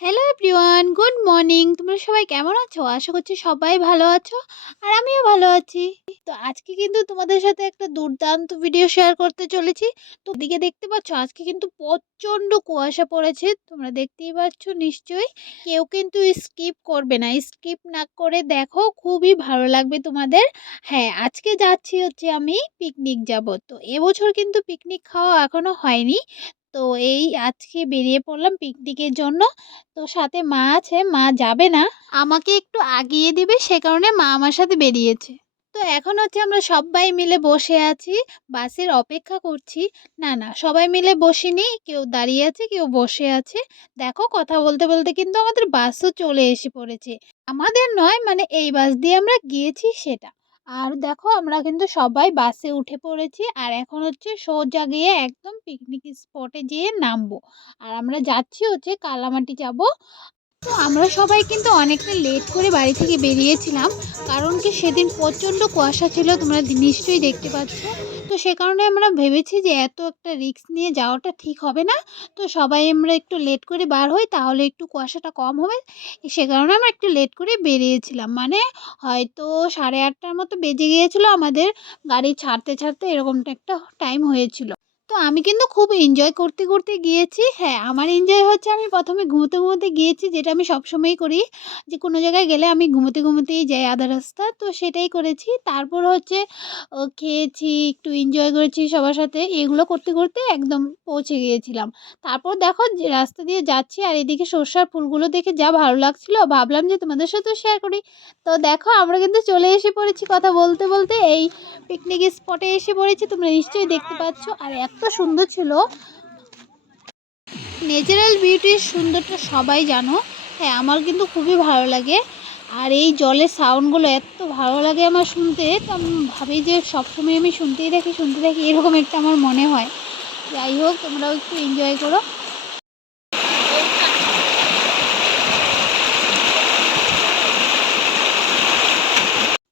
Hello everyone, good morning. তোমরা সবাই কেমন আছো? আশা করছি সবাই ভালো আছো আর আমিও ভালো আছি। তো আজকে কিন্তু তোমাদের সাথে একটা দুর্দান্ত ভিডিও শেয়ার করতে চলেছি। তো ওদিকে দেখতে পাচ্ছ আজকে কিন্তু প্রচণ্ড কুয়াশা পড়েছে, তোমরা দেখতেই পাচ্ছ নিশ্চয়ই। কেউ কিন্তু স্কিপ করবে না, স্কিপ না করে দেখো, খুবই ভালো লাগবে তোমাদের। হ্যাঁ, আজকে যাচ্ছি হচ্ছে আমি পিকনিক যাব। তো এবছর কিন্তু পিকনিক খাওয়া এখনো হয়নি। তো এই আজকে বেরিয়ে পড়লাম পিকনিকের জন্য। তো সাথে মা আছে, মা যাবে না, আমাকে একটু আগিয়ে দিবে, সে কারণে মা আমার সাথে বেরিয়েছে। তো এখন হচ্ছে আমরা সবাই মিলে বসে আছি, বাসের অপেক্ষা করছি। না না, সবাই মিলে বসিনি, কেউ দাঁড়িয়ে আছে কেউ বসে আছে। দেখো, কথা বলতে বলতে কিন্তু আমাদের বাসও চলে এসে পড়েছে। আমাদের নয়, মানে এই বাস দিয়ে আমরা গিয়েছি সেটা। আর দেখো, আমরা কিন্তু সবাই বাসে উঠে পড়েছি আর এখন হচ্ছে সোজা গিয়ে একদম পিকনিক স্পটে যেয়ে নামবো। আর আমরা যাচ্ছি হচ্ছে কালামাটি যাব। তো আমরা সবাই কিন্তু অনেকটা লেট করে বাড়ি থেকে বেরিয়েছিলাম, কারণ কি সেদিন প্রচণ্ড কুয়াশা ছিল, তোমরা নিশ্চয়ই দেখতে পাচ্ছ। তো সে কারণে আমরা ভেবেছি যে এত একটা রিস্ক নিয়ে যাওয়াটা ঠিক হবে না। তো সবাই আমরা একটু লেট করে বার হই, তাহলে একটু কুয়াশাটা কম হবে। সে কারণে আমরা একটু লেট করে বেরিয়েছিলাম, মানে হয়তো 8:30টার মতো বেজে গিয়েছিল আমাদের গাড়ি ছাড়তে ছাড়তে, এরকমটা একটা টাইম হয়েছিল। তো আমি কিন্তু খুব এনজয় করতে করতে গিয়েছি। হ্যাঁ, আমার এনজয় হচ্ছে আমি প্রথমে ঘুমোতে ঘুমোতে গিয়েছি, যেটা আমি সবসময়ই করি, যে কোনো জায়গায় গেলে আমি ঘুমোতে ঘুমোতেই যাই আধা রাস্তা। তো সেটাই করেছি। তারপর হচ্ছে খেয়েছি, একটু এনজয় করেছি সবার সাথে, এগুলো করতে করতে একদম পৌঁছে গিয়েছিলাম। তারপর দেখো যে রাস্তা দিয়ে যাচ্ছি আর এদিকে সর্ষার ফুলগুলো দেখে যা ভালো লাগছিল, ভাবলাম যে তোমাদের সাথেও শেয়ার করি। তো দেখো, আমরা কিন্তু চলে এসে পড়েছি কথা বলতে বলতে এই পিকনিক স্পটে এসে পড়েছি, তোমরা নিশ্চয়ই দেখতে পাচ্ছ। আর এত সুন্দর ছিল, ন্যাচারাল বিউটির সুন্দরটা সবাই জানো। হ্যাঁ, আমার কিন্তু খুবই ভালো লাগে। আর এই জলের সাউন্ডগুলো এত ভালো লাগে আমার শুনতে, তো আমি ভাবি যে সবসময় আমি শুনতেই থাকি, এরকম একটা আমার মনে হয়। যাই হোক, তোমরাও একটু এনজয় করো।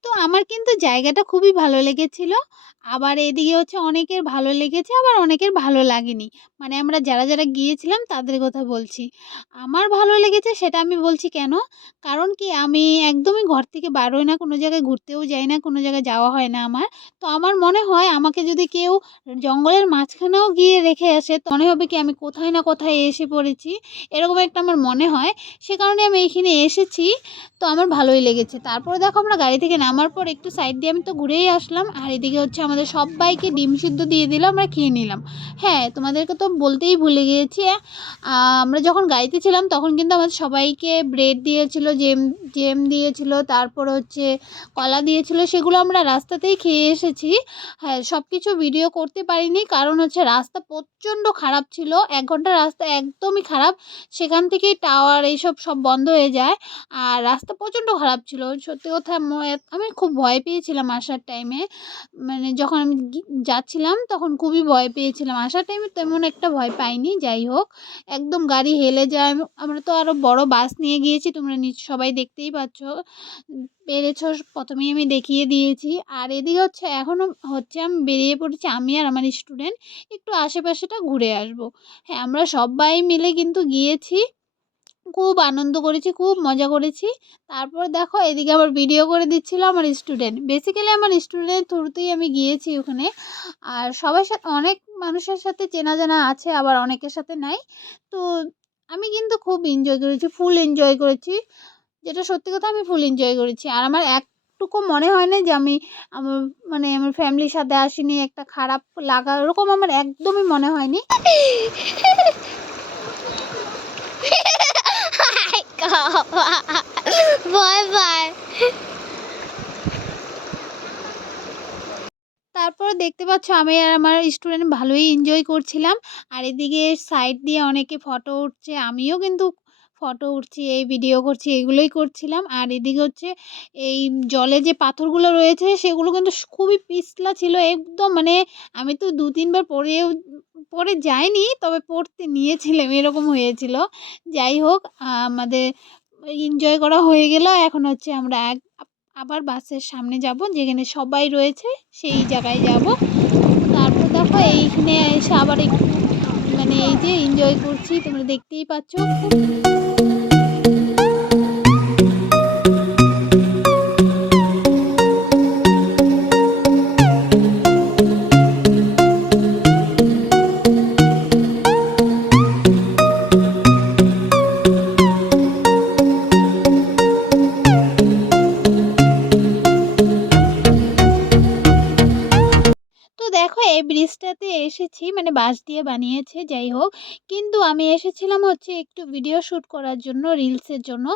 তো আমার কিন্তু জায়গাটা খুবই ভালো লেগেছিল। আবার এদিকে হচ্ছে অনেকের ভালো লেগেছে, আবার অনেকের ভালো লাগেনি। মানে আমরা যারা গিয়েছিলাম তাদের কথা বলছি। আমার ভালো লেগেছে সেটা আমি বলছি কেন? কারণ কি, আমি একদমই ঘর থেকে বার হই না, কোনো জায়গায় ঘুরতেও যাই না, কোনো জায়গায় যাওয়া হয় না আমার। তো আমার মনে হয় আমাকে যদি কেউ জঙ্গলের মাঝখানেও গিয়ে রেখে আসে, তো মনে হবে কি আমি কোথায় না কোথায় এসে পড়েছি। এরকম একটা আমার মনে হয়। সে কারণে আমি এইখানে এসেছি। তো আমার ভালোই লেগেছে। তারপরে দেখো, আমরা গাড়ি থেকে নামার পর একটু সাইড দিয়ে আমি তো ঘুরেই আসলাম। আর এদিকে হচ্ছে আমাদের সব্বাইকে ডিম সিদ্ধ দিয়ে দিল, আমরা খেয়ে নিলাম। হ্যাঁ, তোমাদেরকে তো বলতেই ভুলে গিয়েছি। আমরা যখন গাড়িতে ছিলাম তখন কিন্তু আমাদের সবাইকে ব্রেড দিয়েছিল, জেম জেম দিয়েছিল, তারপর হচ্ছে কলা দিয়েছিল, সেগুলো আমরা রাস্তাতেই খেয়ে এসেছি। হ্যাঁ, সব কিছু ভিডিও করতে পারিনি, কারণ হচ্ছে রাস্তা প্রচণ্ড খারাপ ছিল। 1 ঘন্টা রাস্তা একদমই খারাপ, সেখান থেকেই টাওয়ার এইসব সব বন্ধ হয়ে যায়। আর রাস্তা প্রচণ্ড খারাপ ছিল, সত্যি কথা। আমি খুব ভয় পেয়েছিলাম আসার টাইমে, মানে যখন আমি যাচ্ছিলাম তখন খুবই ভয় পেয়েছিলাম। আসার টাইমে তেমন একটা ভয় পাইনি। যাই হোক, একদম গাড়ি হেলে যায়। আমরা তো আরও বড় বাস নিয়ে গিয়েছি, তোমরা সবাই দেখতেই পাচ্ছ, পেরেছো, প্রথমেই আমি দেখিয়ে দিয়েছি। আর এদিকে হচ্ছে এখনও হচ্ছে আমি বেরিয়ে পড়েছি, আমি আর আমার স্টুডেন্ট একটু আশেপাশেটা ঘুরে আসবো। হ্যাঁ, আমরা সবাই মিলে কিন্তু গিয়েছি, খুব আনন্দ করেছি, খুব মজা করেছি। তারপর দেখো, এদিকে আবার ভিডিও করে দিচ্ছিল আমার স্টুডেন্ট। বেসিক্যালি আমার স্টুডেন্টের থ্রুতেই আমি গিয়েছি ওখানে। আর সবার সাথে, অনেক মানুষের সাথে চেনা জানা আছে, আবার অনেকের সাথে নাই। তো আমি কিন্তু খুব এনজয় করেছি, ফুল এনজয় করেছি। যেটা সত্যি কথা, আমি ফুল এনজয় করেছি। আর আমার একটুকু মনে হয় না যে আমি আমার, মানে আমার ফ্যামিলির সাথে আসিনি, একটা খারাপ লাগা ওরকম আমার একদমই মনে হয়নি। ভয় পায়। তারপর দেখতে পাচ্ছ আমি আর আমার স্টুডেন্ট ভালোই এনজয় করছিলাম। আর এদিকে সাইড দিয়ে অনেকে ফটো উঠছে, আমিও কিন্তু ফটো উঠছি, এই ভিডিও করছি, এগুলোই করছিলাম। আর এদিকে হচ্ছে এই জলে যে পাথরগুলো রয়েছে সেগুলো কিন্তু খুবই পিছলা ছিল একদম, মানে আমি তো 2-3 বার পড়ে যাইনি, তবে পড়তে নিয়েছিলাম, এরকম হয়েছিল। যাই হোক, আমাদের এনজয় করা হয়ে গেল। এখন হচ্ছে আমরা আবার বাসের সামনে যাব, যেখানে সবাই রয়েছে সেই জায়গায় যাব। তারপর দেখো, এইখানে এসে আবার একটু, মানে এই যে এনজয় করছি, তোমরা দেখতেই পাচ্ছ খুব। কাছেই, মানে বাঁশ দিয়ে বানিয়েছে, যাই হোক। কিন্তু আমি এসেছিলাম হচ্ছে একটু ভিডিও শ্যুট করার জন্য, রিলসের জন্য।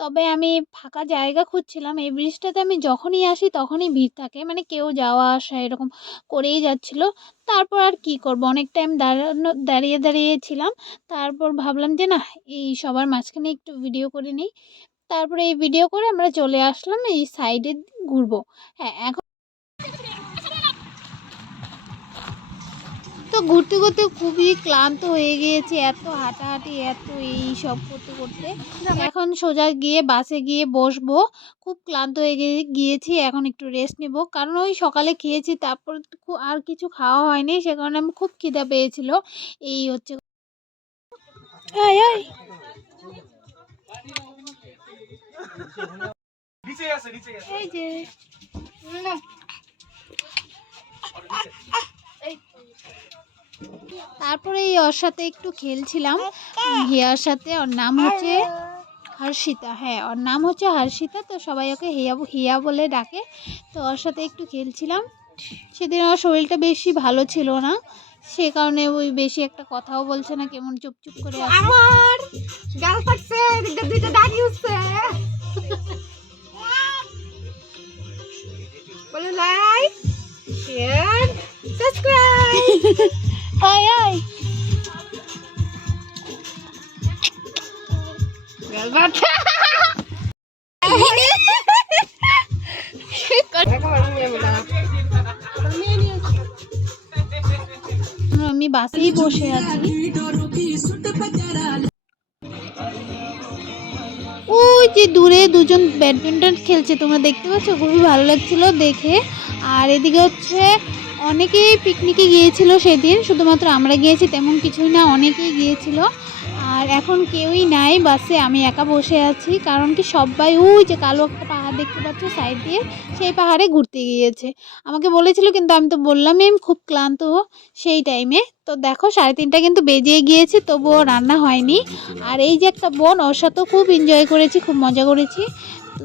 তবে আমি ফাঁকা জায়গা খুঁজছিলাম। এই ব্রিজটাতে আমি যখনই আসি তখনই ভিড় থাকে, মানে কেউ যাওয়া আসা এরকম করেই যাচ্ছিল। তারপর আর কি করব, অনেক টাইম দাঁড়িয়ে দাঁড়িয়ে ছিলাম। তারপর ভাবলাম যে না, এই সবার মাঝখানে একটু ভিডিও করে নিই। তারপরে এই ভিডিও করে আমরা চলে আসলাম এই সাইডে ঘুরবো। হ্যাঁ, এখন তো ঘুরতে ঘুরতে খুবই ক্লান্ত হয়ে গিয়েছি, এত হাঁটাহাঁটি, এত এই সব করতে করতে। এখন সোজা গিয়ে বাসে গিয়ে বসবো। খুব ক্লান্ত হয়ে গিয়েছি, এখন একটু রেস্ট নেব, কারণ ওই সকালে খেয়েছি, তারপর আর কিছু খাওয়া হয়নি, সে কারণে আমি খুব খিদা পেয়েছিল। এই হচ্ছে আয় আয় এই যে তারপরে এই ওর সাথে একটু খেলছিলাম, হিয়ার সাথে। ওর নাম হচ্ছে হর্ষিতা। হ্যাঁ, ওর নাম হচ্ছে হর্ষিতা, তো সবাই ওকে হিয়া হিয়া বলে ডাকে। তো ওর সাথে একটু খেলছিলাম। সেদিন ওর শরীরটা বেশি ভালো ছিল না, সে কারণে ওই বেশি একটা কথাও বলছে না, কেমন চুপচুপ করে আছে। আমার গাল ফাটছে, দুইটা দাগ হচ্ছে। বলো লাইক, শেয়ার, সাবস্ক্রাইব। আয় আয় গাল ফাটছে। আমি বাসেই বসে আছি। ওই যে দূরে দুজন ব্যাডমিন্টন খেলছে, তোমরা দেখতে পাচ্ছ, খুবই ভালো লাগছিল দেখে। আর এদিকে হচ্ছে অনেকেই পিকনিকে গিয়েছিল সেদিন, শুধুমাত্র আমরা গিয়েছি তেমন কিছুই না, অনেকেই গিয়েছিল। আর এখন কেউই নাই বাসে, আমি একা বসে আছি, কারণ কি সবাই ওই যে কালো একটা পাহাড় দেখতে পাচ্ছ সাইড দিয়ে, সেই পাহাড়ে ঘুরতে গিয়েছে। আমাকে বলেছিল, কিন্তু আমি তো বললামই আমি খুব ক্লান্ত সেই টাইমে। তো দেখো 3:30 কিন্তু বেজে গিয়েছে, তবুও রান্না হয়নি। আর এই যে একটা বোন, ওর সাথেও খুব এনজয় করেছি, খুব মজা করেছি।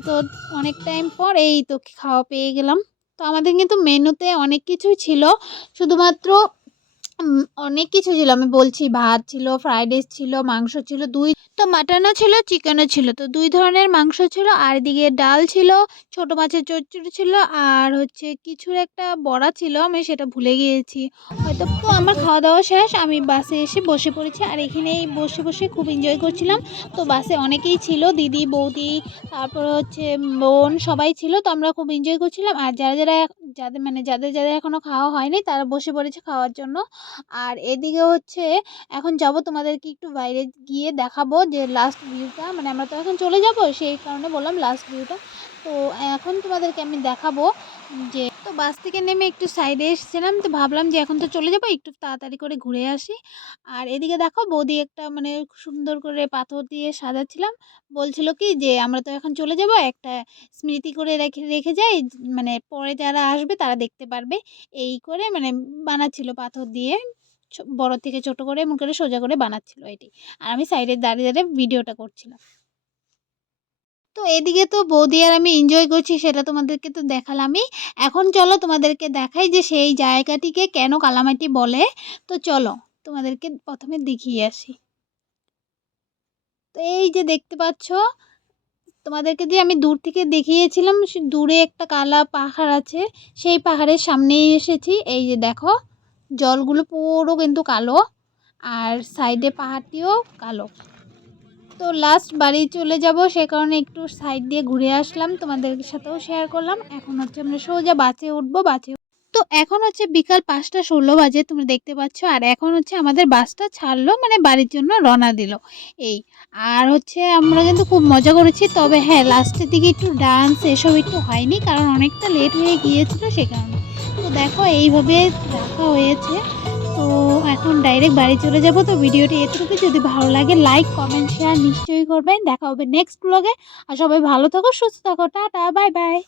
তো অনেক টাইম পর এই তো খাওয়া পেয়ে গেলাম। তো আমাদের কিন্তু মেনুতে অনেক কিছুই ছিল, শুধুমাত্র অনেক কিছু ছিল, আমি বলছি, ভাত ছিল, ফ্রাইড রাইস ছিল, মাংস ছিল, তো মাটনও ছিল, চিকেনও ছিল, তো 2 ধরনের মাংস ছিল। আর এদিকে ডাল ছিল, ছোট মাছের চচ্চড়ি ছিল, আর হচ্ছে কিছুর একটা বড়া ছিল, আমি সেটা ভুলে গিয়েছি হয়তো। তো আমার খাওয়া দাওয়া শেষ, আমি বাসে এসে বসে পড়েছি, আর এখানেই বসে বসে খুব এনজয় করছিলাম। তো বাসে অনেকেই ছিল, দিদি, বৌদি, তারপরে হচ্ছে বোন, সবাই ছিল। তো আমরা খুব এনজয় করছিলাম। আর যাদের এখনও খাওয়া হয়নি তারা বসে পড়েছে খাওয়ার জন্য। আর এদিকে হচ্ছে এখন যাব, তোমাদেরকে একটু বাইরে গিয়ে দেখাবো যে লাস্ট ভিউটা, মানে আমরা তো এখন চলে যাব, সেই কারণে বললাম লাস্ট ভিউটা। তো এখন তোমাদেরকে আমি দেখাবো যে, তো বাস থেকে নেমে একটু সাইডে এসেছিলাম, তো ভাবলাম যে এখন তো চলে যাবো, একটু তাড়াতাড়ি করে ঘুরে আসি। আর এদিকে দেখো বৌদি একটা মানে সুন্দর করে পাথর দিয়ে সাজাচ্ছিলাম, বলছিল কি যে আমরা তো এখন চলে যাব, একটা স্মৃতি করে রেখে রেখে যাই, মানে পরে যারা আসবে তারা দেখতে পারবে, এই করে মানে বানাচ্ছিল পাথর দিয়ে, বড় থেকে ছোট করে এমন করে সোজা করে বানাচ্ছিল এটি। আর আমি সাইডে দাঁড়িয়ে দাঁড়িয়ে ভিডিওটা করছিলাম। তো এদিকে তো বৌদি আর আমি এনজয় করছি, সেটা তোমাদেরকে তো দেখালামই। এখন চলো তোমাদেরকে দেখাই যে সেই জায়গাটিকে কেন কালামাটি বলে। তো চলো তোমাদেরকে প্রথমে দেখিয়ে আসি। তো এই যে দেখতে পাচ্ছ, তোমাদেরকে যে আমি দূর থেকে দেখিয়েছিলাম, দূরে একটা কালা পাহাড় আছে, সেই পাহাড়ের সামনেই এসেছি। এই যে দেখো, জলগুলো পুরো কিন্তু কালো, আর সাইডে পাহাড়টিও কালো। তো লাস্ট বাড়ি চলে যাব, সে কারণে একটু সাইড দিয়ে ঘুরে আসলাম, তোমাদের সাথেও শেয়ার করলাম। এখন হচ্ছে আমরা সোজা বাসে উঠবো। তো এখন হচ্ছে বিকাল 5:16 বাজে, তুমি দেখতে পাচ্ছ। আর এখন হচ্ছে আমাদের বাসটা ছাড়লো, মানে বাড়ির জন্য রওনা দিল এই। আর হচ্ছে আমরা কিন্তু খুব মজা করেছি, তবে হ্যাঁ লাস্টের দিকে একটু ডান্স এসব একটু হয়নি, কারণ অনেকটা লেট হয়ে গিয়েছিল সে কারণে। তো দেখো এইভাবে রাখা হয়েছে। তো এখন ডাইরেক্ট বাড়ি চলে যাব। তো ভিডিওটি এতটুকু, যদি ভালো লাগে লাইক, কমেন্ট, শেয়ার নিশ্চয়ই করবেন। দেখা হবে নেক্সট ব্লগে। আর সবাই ভালো থাকো, সুস্থ থাকো, টাটা, বাই বাই।